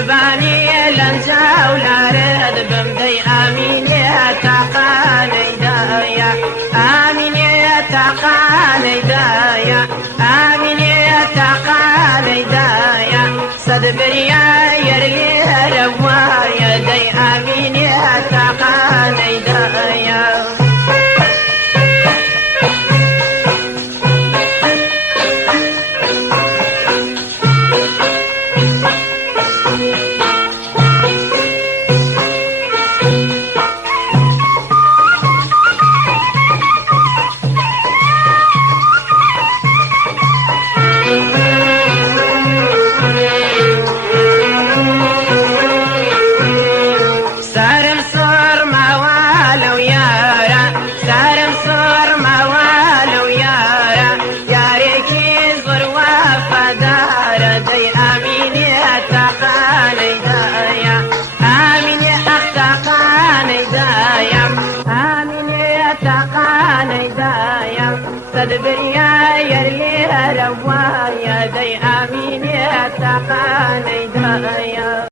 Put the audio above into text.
قرباني لنجا ولارد بمدي آمين يا تقاني دايا آمين يا تقاني دايا آمين يا تقاني دايا صدبريا يرلي روايا دي آمين يا تقاني دايا صدبريا يرلي روايا دي آمين يا تقاني دايا